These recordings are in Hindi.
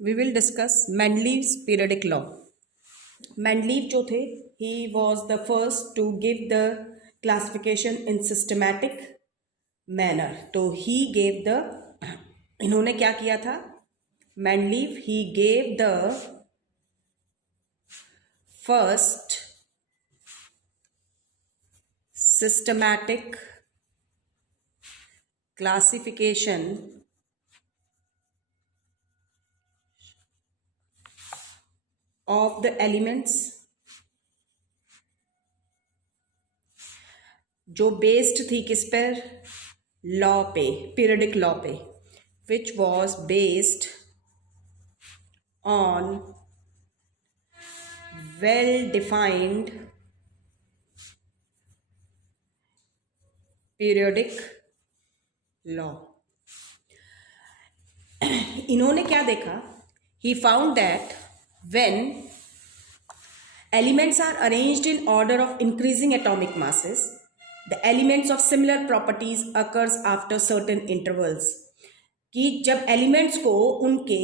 we will discuss Mendeleev's periodic law. Mendeleev जो थे, he was the first to give the classification in systematic manner. तो he gave the, इन्होंने क्या किया था? Mendeleev, he gave the first systematic classification of the elements जो बेस्ड थी किस पर? लॉ पे, पीरियडिक लॉ पे, which was based on well defined periodic law. इन्होंने क्या देखा? He found that when elements are arranged in order of increasing atomic masses, the elements of similar properties occurs after certain intervals. कि जब एलिमेंट्स को उनके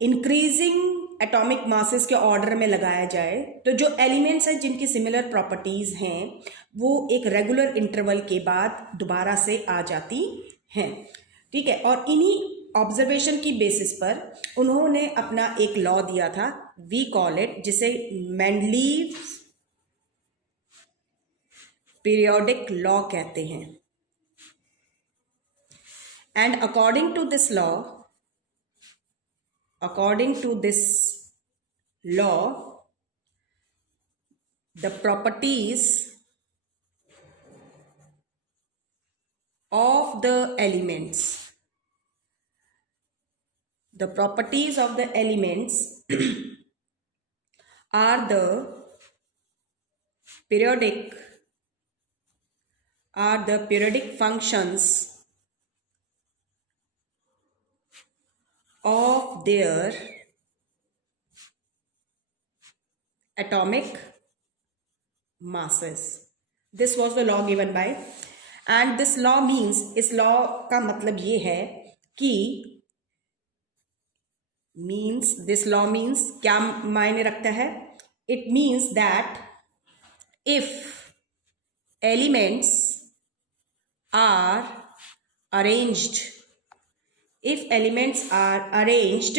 इंक्रीजिंग एटॉमिक मासेस के ऑर्डर में लगाया जाए तो जो एलिमेंट्स हैं जिनकी सिमिलर प्रॉपर्टीज हैं वो एक रेगुलर इंटरवल के बाद दोबारा से आ जाती हैं. ठीक है. और इन्हीं ऑब्जर्वेशन की बेसिस पर उन्होंने अपना एक लॉ दिया था, वी कॉल इट, जिसे मेंडलीव्स पीरियोडिक लॉ कहते हैं. And according to this law the properties of the elements are the periodic functions of their atomic masses. This was the law given by, and this law means, इस law का मतलब ये है कि this law means क्या मायने रखता है? It means that if elements are arranged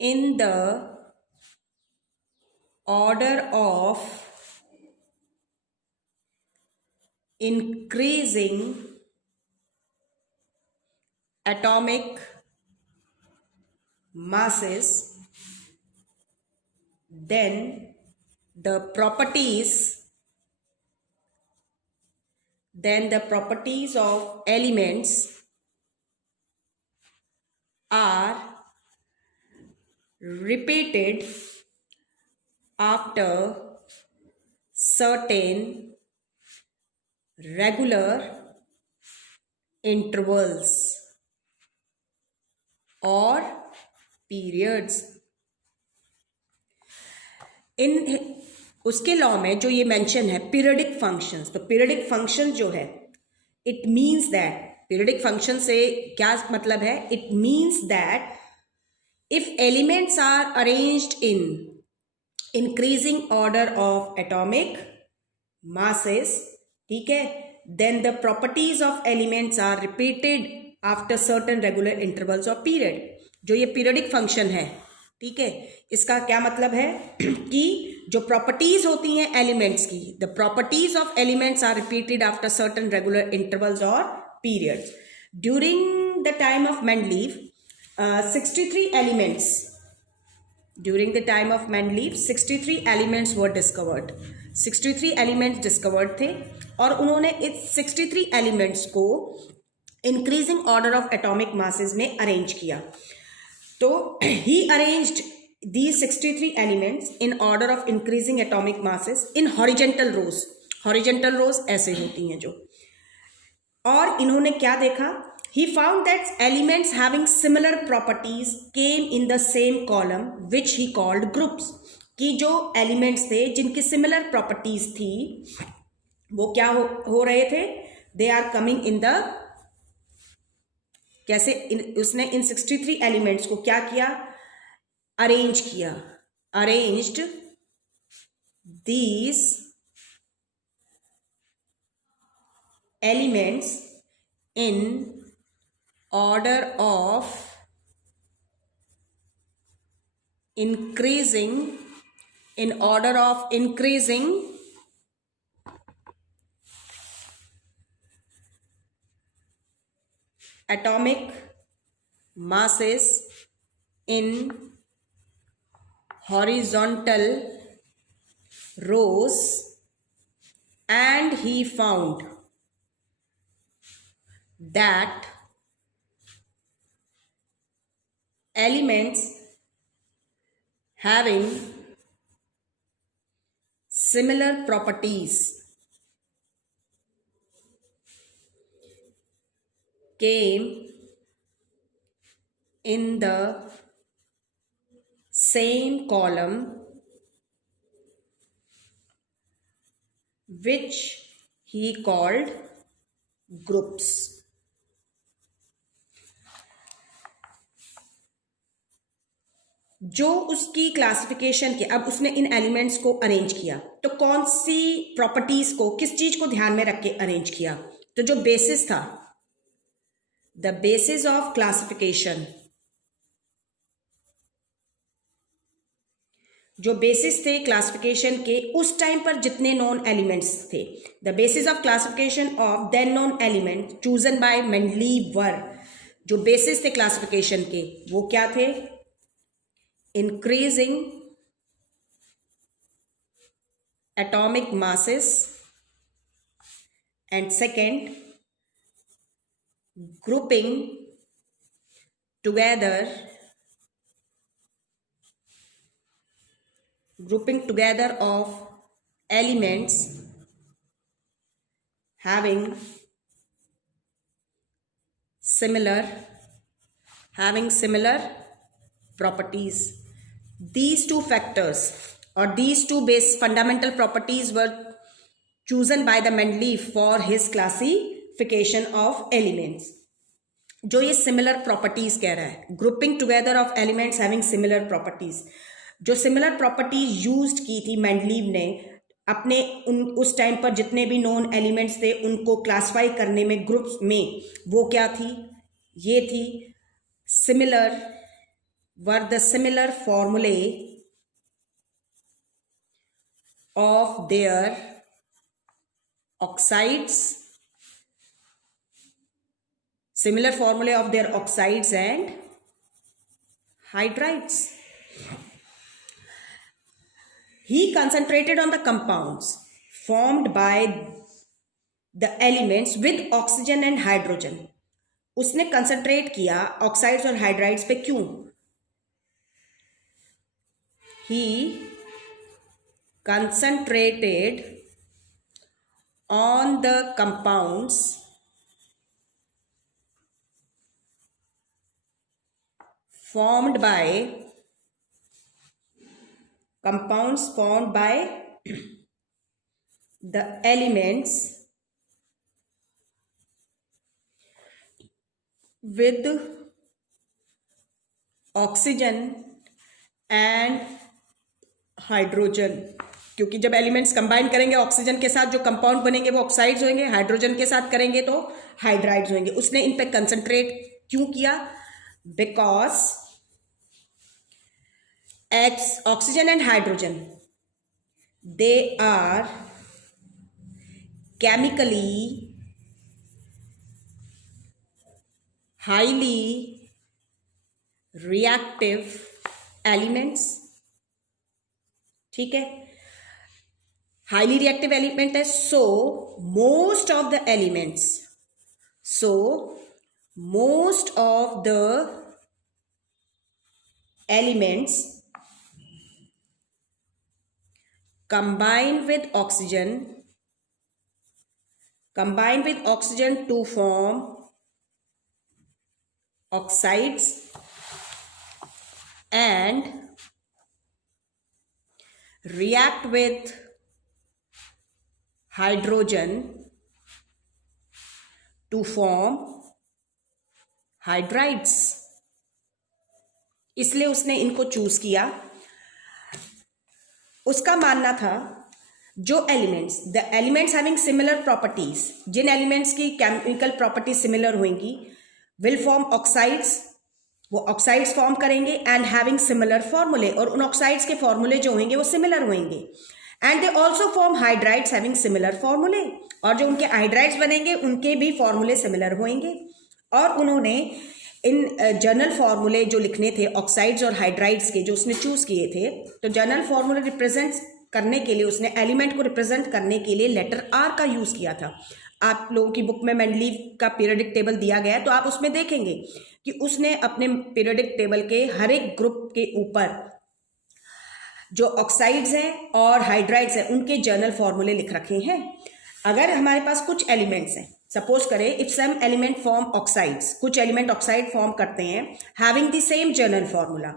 in the order of increasing atomic masses, then the properties of elements are repeated after certain regular intervals or periods. इन उसके लॉ में जो ये मेंशन है पीरियडिक फंक्शंस, तो पीरियडिक फंक्शन जो है, it means that, periodic function से क्या मतलब है? It means that if elements are arranged in increasing order of atomic masses, ठीक है, then the properties of elements are repeated after certain regular intervals of period. जो ये पीरियडिक फंक्शन है, ठीक है, इसका क्या मतलब है कि जो प्रॉपर्टीज होती हैं एलिमेंट्स की, the properties of elements are repeated after certain regular intervals और periods. During the time of Mendeleev 63 elements were discovered. 63 elements discovered थे और उन्होंने इस 63 एलिमेंट्स को increasing order of atomic masses में अरेंज किया. तो he arranged these 63 elements in order of increasing atomic masses in horizontal rows. horizontal rows ऐसे होती हैं जो. और इन्होंने क्या देखा? He found that elements having similar properties came in the same column which he called groups. कि जो एलिमेंट्स थे जिनकी सिमिलर प्रॉपर्टीज थी वो क्या हो रहे थे? They are coming in the कैसे उसने इन 63 एलिमेंट्स को क्या किया, अरेंज किया, arranged these elements in order of increasing, in order of increasing atomic masses in horizontal rows, and he found that elements having similar properties came in the same column, which he called groups. जो उसकी क्लासिफिकेशन की, अब उसने इन एलिमेंट्स को अरेंज किया, तो कौन सी प्रॉपर्टीज को, किस चीज को ध्यान में रख के अरेंज किया, तो जो बेसिस था, द बेसिस ऑफ क्लासिफिकेशन, जो बेसिस थे क्लासिफिकेशन के उस टाइम पर जितने नॉन एलिमेंट्स थे, the basis of classification of then non element chosen by Mendeleev, जो बेसिस थे क्लासिफिकेशन के वो क्या थे, increasing atomic masses, and second, grouping together of elements having similar properties. These two factors or these two base fundamental properties were chosen by the Mendeleev for his classification of elements. जो ये सिमिलर प्रॉपर्टीज कह रहा है, grouping together of elements having similar properties, जो सिमिलर प्रॉपर्टीज यूज्ड की थी मेंडलीव ने अपने उस टाइम पर जितने भी नॉन एलिमेंट्स थे उनको क्लासिफाई करने में ग्रुप्स में, वो क्या थी, ये थी similar, were the similar formulae of their oxides, and hydrides. He concentrated on the compounds formed by the elements with oxygen and hydrogen. उसने कंसंट्रेट किया ऑक्साइड्स और हाइड्राइड्स पे, क्यों, he concentrated on the compounds formed by the elements with oxygen and hydrogen, क्योंकि जब एलिमेंट्स कंबाइन करेंगे ऑक्सीजन के साथ जो कंपाउंड बनेंगे वो ऑक्साइड्स होंगे, हाइड्रोजन के साथ करेंगे तो हाइड्राइड्स होंगे. उसने इन पे कंसंट्रेट क्यों किया, because oxygen and hydrogen they are chemically highly reactive elements. ठीक है, हाईली रिएक्टिव एलिमेंट है. So most of the elements combine with oxygen to form oxides and react with hydrogen to form hydrides, इसलिए उसने इनको चूज किया। उसका मानना था जो elements, the elements having similar properties, जिन एलिमेंट्स की केमिकल प्रॉपर्टीज सिमिलर होंगी, विल फॉर्म ऑक्साइड्स, वो ऑक्साइड्स फॉर्म करेंगे, एंड हैविंग सिमिलर फॉर्मूले, और उन ऑक्साइड्स के फॉर्मूले जो होंगे वो सिमिलर होंगे। And they also form hydrides having similar formulae, और जो उनके हाइड्राइड्स बनेंगे उनके भी फॉर्मूले सिमिलर होंगे। और उन्होंने इन जर्नल फॉर्मूले जो लिखने थे ऑक्साइड्स और हाइड्राइड्स के, जो उसने चूज किए थे, तो जर्नल फॉर्मूले रिप्रेजेंट करने के लिए उसने एलिमेंट को रिप्रेजेंट करने के लिए लेटर आर का यूज किया था। आप लोगों की बुक में मेंडलीव का पीरियडिक टेबल दिया गया है, तो आप उसमें देखेंगे कि उसने अपने पीरियडिक टेबल के हर एक ग्रुप के ऊपर जो ऑक्साइड्स हैं और हाइड्राइड्स हैं उनके जर्नल फॉर्मूले लिख रखे हैं। अगर हमारे पास कुछ एलिमेंट्स हैं, सपोज करें if some element form oxides, कुछ एलिमेंट ऑक्साइड फॉर्म करते हैं having the same general formula,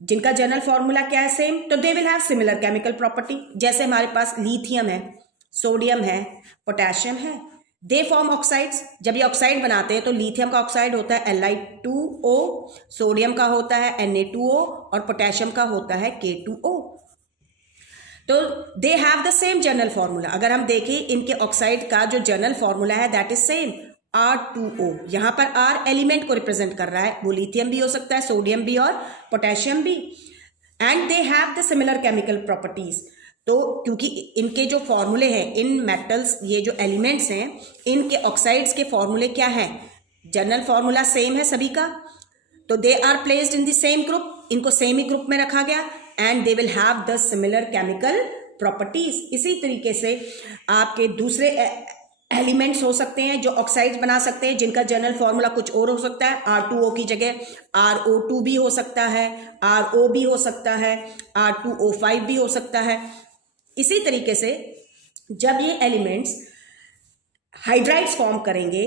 जिनका जर्नल फॉर्मूला क्या है सेम, तो they will have similar chemical property. जैसे हमारे पास लिथियम है, सोडियम है, पोटेशियम है, दे फॉर्म ऑक्साइड्स। जब ये ऑक्साइड बनाते हैं तो लिथियम का ऑक्साइड होता है Li2O, सोडियम का होता है Na2O, और पोटेशियम का होता है K2O। तो दे have the same general formula. अगर हम देखें इनके ऑक्साइड का जो जर्नल फॉर्मूला है दैट इज सेम R2O। यहां पर R एलिमेंट को रिप्रेजेंट कर रहा है, वो लिथियम भी हो सकता है, सोडियम भी और पोटेशियम भी। And they have the similar chemical properties. तो क्योंकि इनके जो फॉर्मूले हैं, इन मेटल्स, ये जो एलिमेंट्स हैं, इनके ऑक्साइड्स के फॉर्मूले क्या है, जर्नल फॉर्मूला सेम है सभी का, तो they are placed in the same group, इनको सेम ही ग्रुप में रखा गया, and they will have the similar chemical properties. इसी तरीके से आपके दूसरे एलिमेंट्स हो सकते हैं जो ऑक्साइड्स बना सकते हैं, जिनका जर्नल फॉर्मूला कुछ और हो सकता है, R2O की जगह RO2 भी हो सकता है, RO भी हो सकता है, R2O5 भी हो सकता है। इसी तरीके से जब ये एलिमेंट्स हाइड्राइड्स फॉर्म करेंगे,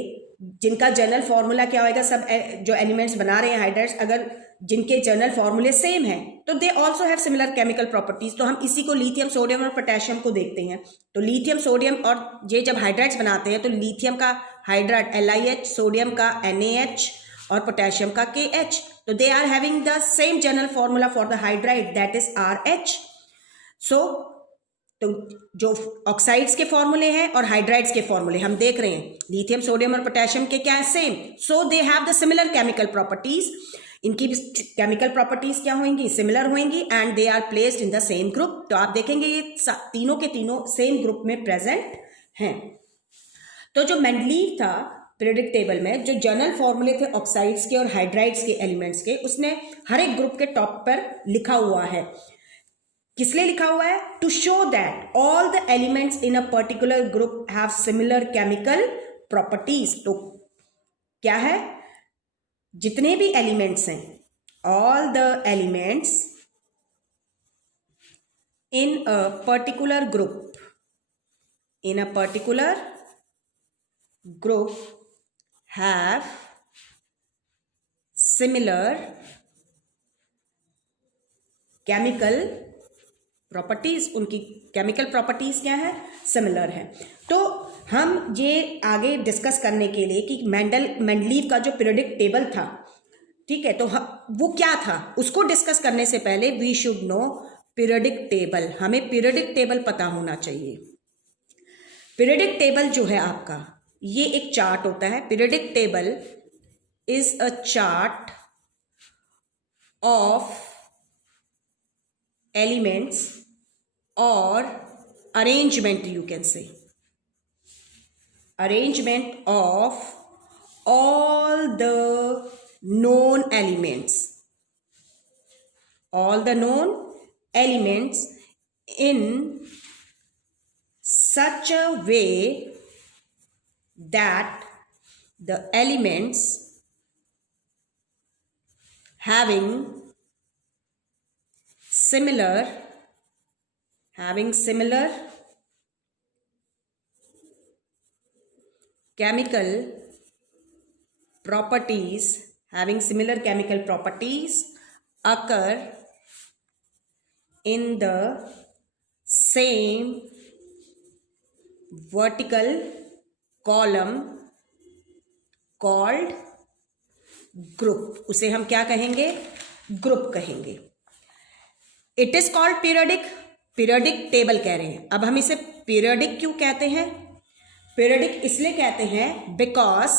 जिनका जर्नल फॉर्मूला क्या होगा, सब जो एलिमेंट्स बना रहे हैं हाइड्राइड्स, अगर जिनके जर्नल फॉर्मूले सेम है तो they also have similar chemical properties. तो हम इसी को लिथियम, सोडियम और पोटेशियम को देखते हैं। तो लिथियम, सोडियम और ये जब हाइड्राइड्स बनाते हैं तो लिथियम का हाइड्राइड LiH, सोडियम का NaH और पोटेशियम का KH, तो they are having the same general formula for the hydride that is RH। So तो जो ऑक्साइड्स के फॉर्मूले हैं और हाइड्राइड्स के फॉर्मूले हम देख रहे हैं, लिथियम, सोडियम और पोटेशियम के क्या है, same. So they have the similar chemical properties. इनकी भी केमिकल प्रॉपर्टीज क्या होंगी, सिमिलर होंगी, and they are placed in the same group. तो आप देखेंगे ये तीनों के तीनों सेम ग्रुप में प्रेजेंट हैं। तो जो मेंडलीव था पीरियडिक टेबल में, जो जर्नल फॉर्मूले थे ऑक्साइड्स के और हाइड्राइड्स के एलिमेंट्स के, उसने हर एक ग्रुप के टॉप पर लिखा हुआ है। किस लिए लिखा हुआ है, to show that all the elements in a particular group have similar chemical properties. तो क्या है, जितने भी एलिमेंट्स हैं, all the elements in a particular group, in a particular group have similar chemical properties. उनकी केमिकल प्रॉपर्टीज क्या है, सिमिलर है। तो हम ये आगे डिस्कस करने के लिए कि मेंडलीव का जो पीरियडिक टेबल था, ठीक है, तो वो क्या था, उसको डिस्कस करने से पहले we should know periodic table. हमें पीरियडिक टेबल पता होना चाहिए। पीरियडिक टेबल जो है आपका, ये एक चार्ट होता है। Periodic table is a chart of elements और arrangement, you can say arrangement of all the known elements, all the known elements in such a way that the elements having similar chemical properties, occur in the same vertical column called group, उसे हम क्या कहेंगे? ग्रुप कहेंगे। It is called periodic, periodic table कह रहे हैं। अब हम इसे पीरियडिक क्यों कहते हैं? पीरियडिक इसलिए कहते हैं because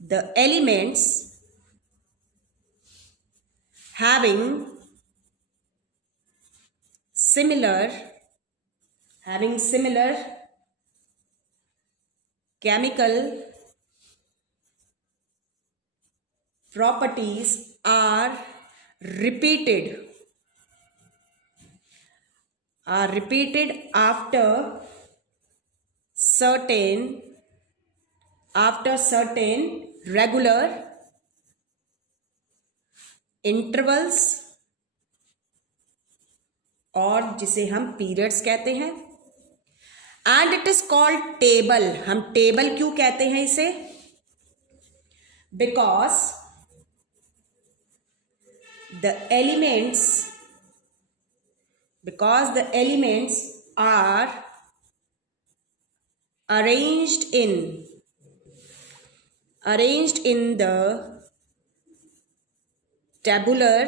the elements having similar chemical properties are repeated after certain regular intervals, और जिसे हम पीरियड्स कहते हैं। And it is called table. हम टेबल क्यों कहते हैं इसे? Because the elements are arranged in the tabular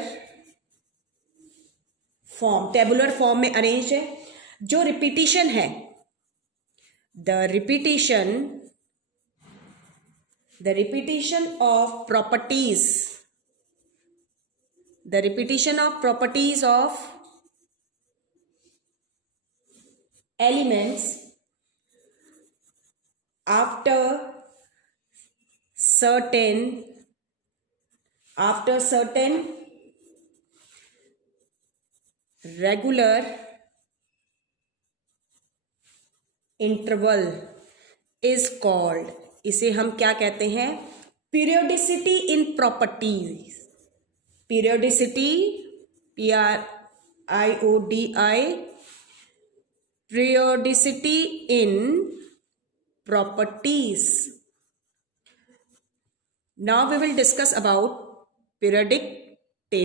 form में अरेंज है। जो रिपीटिशन है, the repetition of properties of elements after certain regular interval is called, इसे हम क्या कहते हैं? Periodicity in properties. Periodicity, PRIODI, periodicity in properties. Now we will discuss about periodic